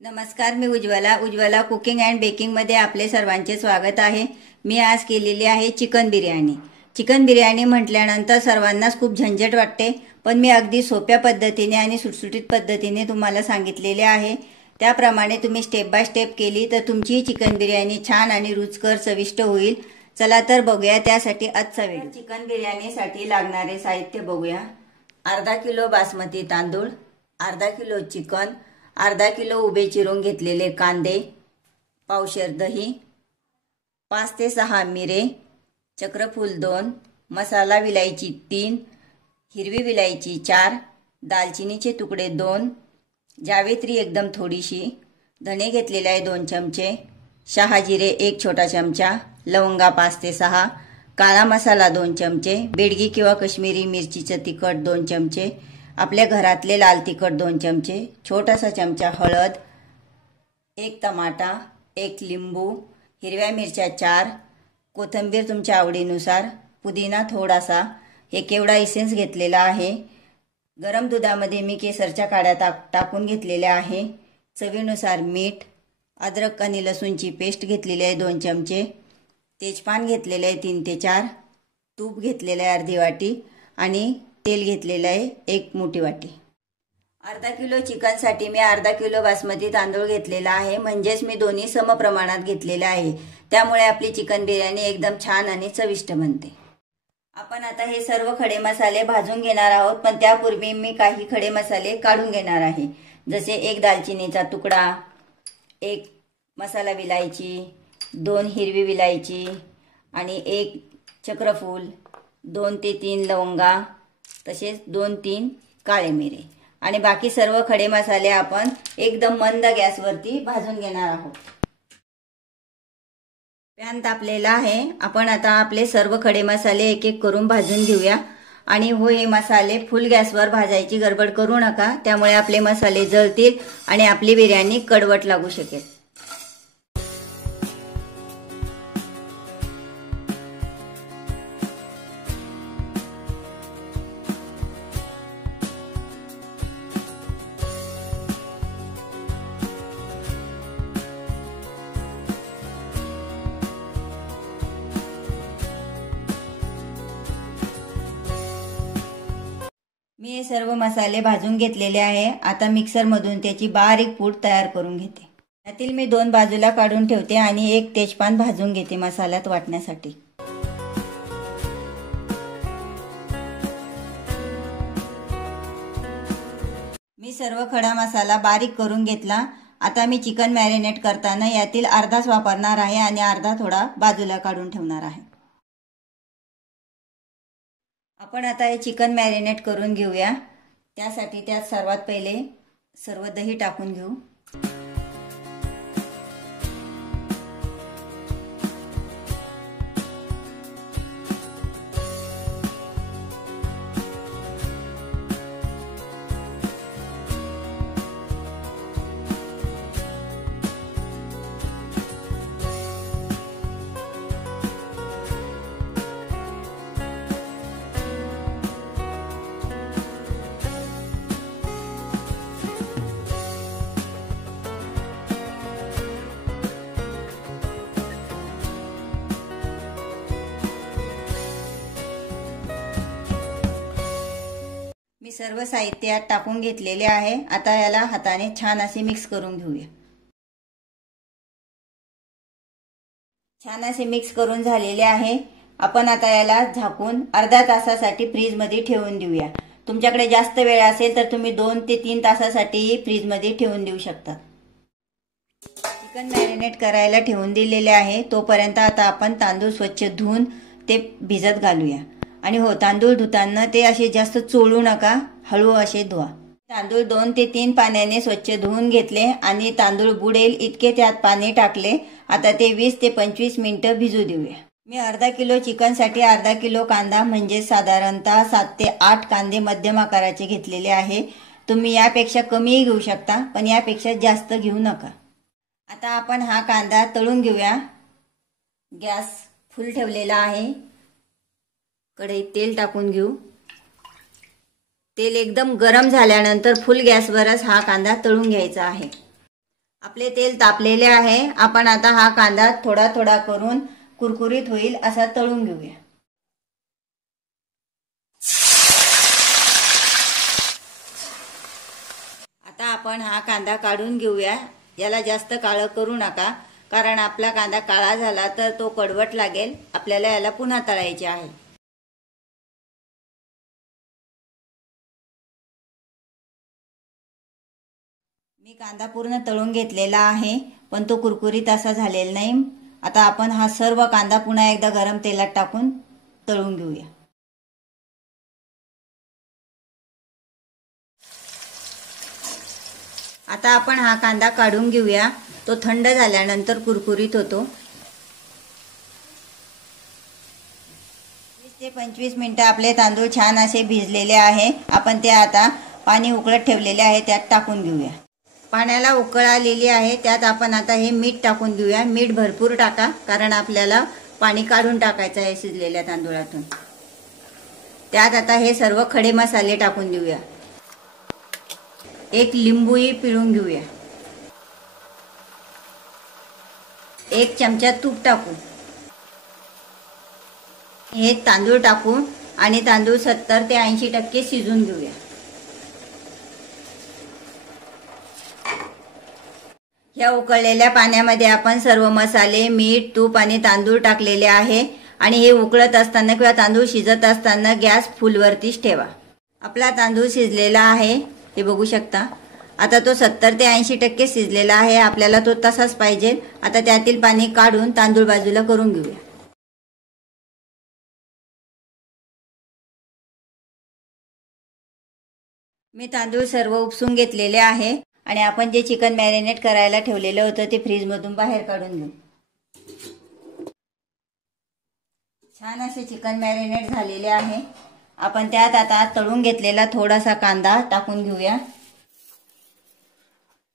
नमस्कार, मी Ujjwala cooking and baking मध्ये आपले सर्वांचे स्वागत आहे। मी आज केलेली आहे चिकन बिर्याणी। चिकन बिर्याणी म्हटल्यानंतर सर्वांनाच खूप झंझट वाटते, पण मी अगदी सोप्या पद्धतीने आणि सुटसुटीत पद्धतीने तुम्हाला सांगितलेले आहे। त्याप्रमाणे तुम्ही स्टेप बाय स्टेप केली तर तुमची चिकन बिर्याणी छान आणि रुचकर चविष्ट होईल। चला तर बघूया त्यासाठी आजचा व्हिडिओ। चिकन बिर्याणीसाठी लागणारे साहित्य बघूया। अर्धा किलो बासमती तांदूळ, अर्धा किलो चिकन, अर्धा किलो उभे चिरून घेतलेले कांदे, पावशेर दही, 5 ते 6 मिरे, चक्रफूल 2, मसाला विलायची 3, हिरवी विलायची 4, दालचिनीचे तुकडे 2, जावित्री एकदम थोडीशी, धणे घेतलेले आहे 2 चमचे, शहाजिरे 1 छोटा चमचा, लवंगा 5 ते 6, काळा मसाला 2 चमचे, बेडगी किंवा काश्मीरी मिरचीचं तिखट 2 चमचे, आपल्या घरातले लाल तिखट 2 चमचे, छोटासा चमचा हळद, 1 टमाटा, 1 लिंबू, हिरव्या मिरच्या 4, कोथिंबीर तुमच्या आवडीनुसार, पुदिना थोडासा, एक एवढा इसेन्स घेतलेला आहे। गरम दुधामध्ये मी केसरच्या काड्या टाकून घेतलेल्या आहे। चवीनुसार मीठ, अद्रक आणि लसूणची पेस्ट घेतलेली आहे 2 चमचे, तेजपान घेतलेले आहे 3 ते 4, तूप घेतलेले आहे अर्धी वाटी आणि तेल घेतलेलं आहे 1 मोठी वाटी। अर्धा किलो चिकनसाठी मी अर्धा किलो बासमती तांदूळ घेतलेला आहे, म्हणजेच मी दोन्ही सम प्रमाणात घेतलेले आहे। त्यामुळे आपली चिकन बिर्याणी एकदम छान आणि चविष्ट बनते। आपण आता हे सर्व खडे मसाले भाजून घेणार आहोत, पण त्यापूर्वी मी काही खडे मसाले काढून घेणार आहे। जसे 1 दालचिनीचा तुकडा, 1 मसाला विलायची, 2 हिरवी विलायची आणि 1 चक्रफूल, 2 ते 3 लवंगा, तसेच 2-3 काळे मिरे आणि बाकी सर्व खडे मसाले आपण एकदम मंद गॅसवरती भाजून घेणार आहोत। पॅन तापलेला आहे। आपण आता आपले सर्व खडे मसाले एक एक करून भाजून घेऊया। आणि हो, हे मसाले फुल गॅसवर भाजायची गडबड करू नका, त्यामुळे आपले मसाले जळतील आणि आपली बिर्याणी कडवट लागू शकेल। मी हे सर्व मसाले भाजून घेतलेले आहे। आता मिक्सर मधून त्याची बारीक पूड तयार करून घेते। यातील मी 2 बाजूला काढून ठेवते आणि 1 तेजपान भाजून घेते मसाल्यात वाटण्यासाठी। मी सर्व खडा मसाला बारीक करून घेतला। आता मी चिकन मॅरिनेट करताना यातील अर्धाच वापरणार आहे आणि अर्धा थोडा बाजूला काढून ठेवणार आहे। आपण आता हे चिकन मॅरिनेट करून घेऊया। त्यासाठी त्यात सर्वात पहिले सर्व दही टाकून घेऊ। मी सर्व साहित्य यात टाकून घेतलेले आहे। आता याला हाताने छान असे मिक्स करून घेऊया। छान असे मिक्स करून झालेले आहे। आपण आता याला झाकून अर्ध्या तासासाठी फ्रीज मध्ये ठेवून देऊया। तुमच्याकडे जास्त वेळ असेल तर तुम्ही 2 ते 3 तासासाठी फ्रीज मध्ये ठेवून देऊ शकता। चिकन मॅरिनेट करायला ठेवून दिलेले आहे। तोपर्यंत आता आपण तांदूळ स्वच्छ धुवून ते भिजत घालूया। आणि हो, तांदूळ धुताना ते असे जास्त चोळू नका, हळू असे धुवा। तांदूळ 2 ते 3 पाण्याने स्वच्छ धुवून घेतले आणि तांदूळ बुडेल इतके त्यात पाणी टाकले। आता ते 20 ते 25 मिनिटं भिजू देऊया। मी अर्धा किलो चिकन साठी अर्धा किलो कांदा म्हणजे साधारणतः 7 ते 8 कांदे मध्यम आकाराचे घेतलेले आहे। तुम्ही यापेक्षा कमीही घेऊ शकता, पण यापेक्षा जास्त घेऊ नका। आता आपण हा कांदा तळून घेऊया। गॅस फुल ठेवलेला आहे। कढईत तेल टाकून घेऊ। तेल एकदम गरम झाल्यानंतर फुल गॅसवरच हा कांदा तळून घ्यायचा आहे। आपले तेल तापलेले आहे। आपण आता हा कांदा थोडा थोडा करून कुरकुरीत होईल असा तळून घेऊया। आता आपण हा कांदा काढून घेऊया। याला जास्त काळं करू नका, कारण आपला कांदा काळा झाला तर तो कडवट लागेल। आपल्याला याला पुन्हा तळायचे आहे। मी कांदा पूर्ण तळून घेतलेला आहे, पण तो कुरकुरीत असा झालेला नाही। आता आपण हा सर्व कांदा पुन्हा एकदा गरम तेलात टाकून तळून घेऊया। आता आपण हा कांदा काढून घेऊया। तो थंड झाल्यानंतर कुरकुरीत होतो। 20 ते 25 मिनिटं आपले तांदूळ छान असे भिजलेले आहे। आपण ते आता पाणी उकळत ठेवलेले आहे त्यात टाकून घेऊया। पाण्याला उकळ आलेली आहे, त्यात आपण आता हे मीठ टाकून घेऊया। मीठ भरपूर टाका, कारण आपल्याला पाणी काढून टाकायचं आहे शिजलेल्या तांदूळातून। त्यात आता हे सर्व खडे मसाले टाकून देऊया। एक लिंबूही पिळून घेऊया। 1 चमचा तूप टाकू। हे तांदूळ टाकू आणि तांदूळ 70 ते 80% शिजून घेऊया। या उकळलेल्या पाण्यामध्ये आपण सर्व मसाले, मीठ, तूप आणि तांदूळ टाकलेले आहे आणि हे उकळत असताना किंवा तांदूळ शिजत असताना गॅस फुलवरतीच ठेवा। आपला तांदूळ शिजलेला आहे, हे बघू शकता। आता तो 70 ते 80% शिजलेला आहे। आपल्याला तो तसाच पाहिजे। आता त्यातील पाणी काढून तांदूळ बाजूला करून घेऊया। मी तांदूळ सर्व उपसून घेतलेले आहे आणि आपण जे चिकन मॅरिनेट करायला ठेवलेलं होतं ते फ्रीजमधून बाहेर काढून घेऊ। छान असे चिकन मॅरिनेट झालेले आहे। आपण त्यात आता तळून घेतलेला थोडासा कांदा टाकून घेऊया।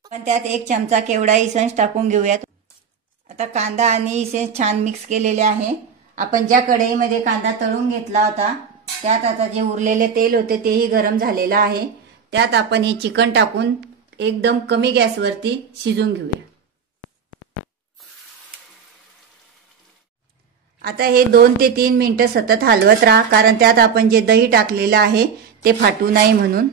आपण त्यात 1 चमचा केवडा इसेन्स टाकून घेऊया। आता कांदा आणि इसेन्स छान मिक्स केलेले आहे। आपण ज्या कढईमध्ये कांदा तळून घेतला होता त्यात आता जे उरलेले तेल होते तेही गरम झालेलं आहे। त्यात आपण हे चिकन टाकून एकदम कमी गॅसवरती शिजून घेऊया। आता हे 2 ते 3 मिनिटं सतत हलवत राहा, कारण त्यात आपण जे दही टाकलेलं आहे ते फाटू नये म्हणून।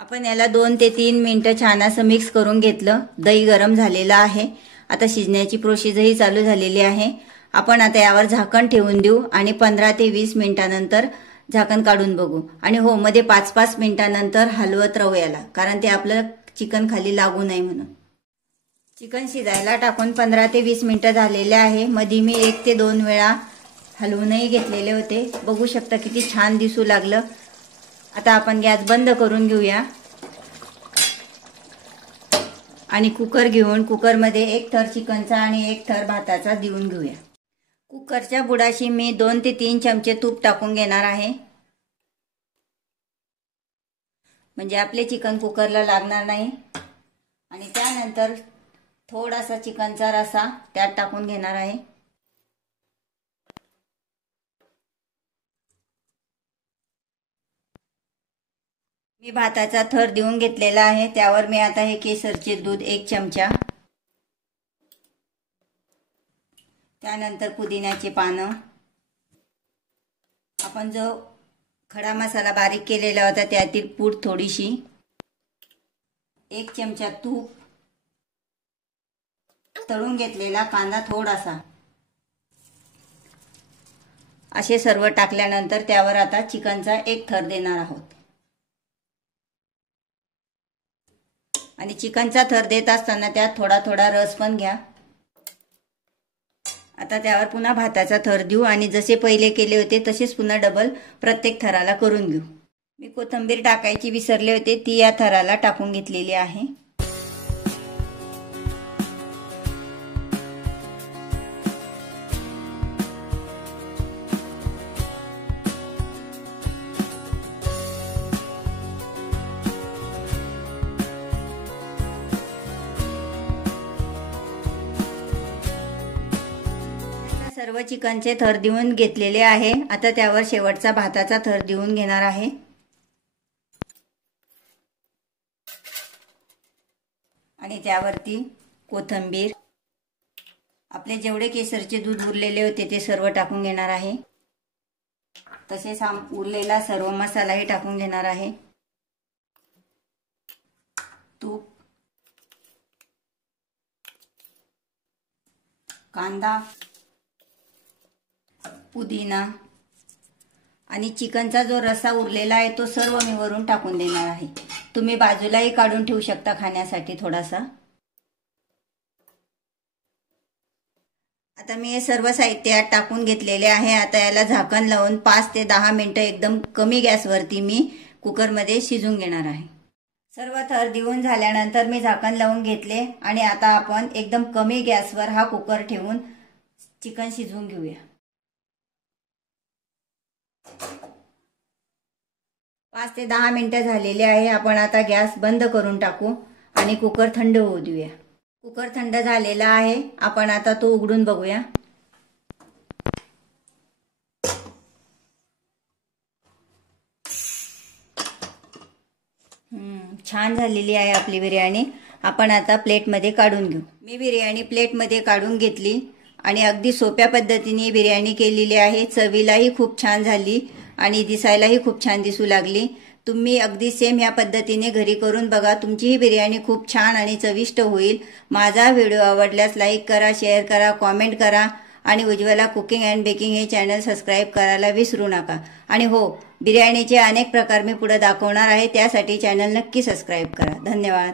आपण याला 2 ते 3 मिनिटं छान असं मिक्स करून घेतलं। दही गरम झालेलं आहे। आता शिजण्याची प्रोसेसही चालू झालेली आहे। आपण आता यावर झाकण ठेवून देऊ आणि 15 ते 20 मिनिटांनंतर झाकण काढून बघू। आणि हो, मध्ये 5-5 मिनिटांनंतर हलवत राहू याला, कारण ते आपलं चिकन खाली लागू नये म्हणून। चिकन शिजायला टाकून 15 ते 20 मिनिटं झालेले आहे। मध्ये मी 1 ते 2 वेळा हलवूनही घेतलेले होते। बघू शकता किती छान दिसू लागलं। आता आपण गॅस बंद करून घेऊया आणि कुकर घेऊन कुकरमध्ये 1 थर चिकनचा आणि 1 थर भाताचा देऊन घेऊया। कुकरच्या बुडाशी मी 2 ते 3 चमचे तूप टाकून घेणार आहे, म्हणजे आपले चिकन कुकरला लागणार नाही। आणि त्यानंतर थोडासा चिकनचा रसा त्यात टाकून घेणार आहे। मी भाताचा थर देऊन घेतलेला आहे। त्यावर मी आता हे केसरचे दूध 1 चमचा, त्यानंतर पुदिन्याचे पानं, आपण जो खडा मसाला बारीक केलेला होता त्यातील पूड थोडीशी, 1 चमचा तूप, तळून घेतलेला कांदा थोडासा, असे सर्व टाकल्यानंतर त्यावर आता चिकनचा 1 थर देणार आहोत। आणि चिकनचा थर देत असताना त्यात थोडा थोडा रस पण घ्या। आता त्यावर पुन्हा भाताचा थर देऊ आणि जसे पहिले केले होते तसेच पुन्हा डबल प्रत्येक थराला करून घेऊ। मी कोथिंबीर टाकायची विसरले होते, ती या थराला टाकून घेतलेली आहे। सर्व चिकनचे थर देऊन घेतलेले आहे। आता त्यावर शेवटचा भाताचा थर देऊन घेणार आहे। आणि त्यावरती कोथिंबीर, आपले जेवढे केसरचे दूध उरलेले होते ते सर्व टाकून घेणार आहे। तसेच उरलेला सर्व मसालाही टाकून घेणार आहे। तूप, कांदा, पुदिना आणि चिकनचा जो रस्सा उरलेला आहे तो सर्व मी वरून टाकून देणार आहे। तुम्ही बाजूलाही काढून ठेवू शकता खाण्यासाठी थोडासा। आता मी हे सर्व साहित्य यात टाकून घेतलेले आहे। आता याला झाकण लावून 5 ते 10 मिनिटं एकदम कमी गॅसवरती मी कुकरमध्ये शिजून घेणार आहे। सर्व थर देऊन झाल्यानंतर मी झाकण लावून घेतले आणि आता आपण एकदम कमी गॅसवर हा कुकर ठेवून चिकन शिजवून घेऊया। 5 ते 10 मिनिटं झालेले आहे। आपण आता गॅस बंद करून टाकू आणि कुकर थंड होऊ देऊया। कुकर थंड झालेला आहे। आपण आता तो उघडून बघूया। छान झालेली आहे आपली बिर्याणी। आपण आता प्लेटमध्ये काढून घेऊ। मी बिर्याणी प्लेटमध्ये काढून घेतली आणि अगदी सोप्या पद्धतीने बिर्याणी केलेली आहे। चवीलाही खूप छान झाली आणि दिसायलाही खूप छान दिसू लागली। तुम्ही अगदी सेम ह्या पद्धतीने घरी करून बघा। तुमची ही बिर्याणी खूप छान आणि चविष्ट होईल। माझा व्हिडिओ आवडल्यास लाईक करा, शेअर करा, कॉमेंट करा आणि उज्ज्वला कुकिंग अँड बेकिंग हे चॅनल सबस्क्राईब करायला विसरू नका। आणि हो, बिर्याणीचे अनेक प्रकार मी पुढे दाखवणार आहे, त्यासाठी चॅनल नक्की सबस्क्राईब करा। धन्यवाद।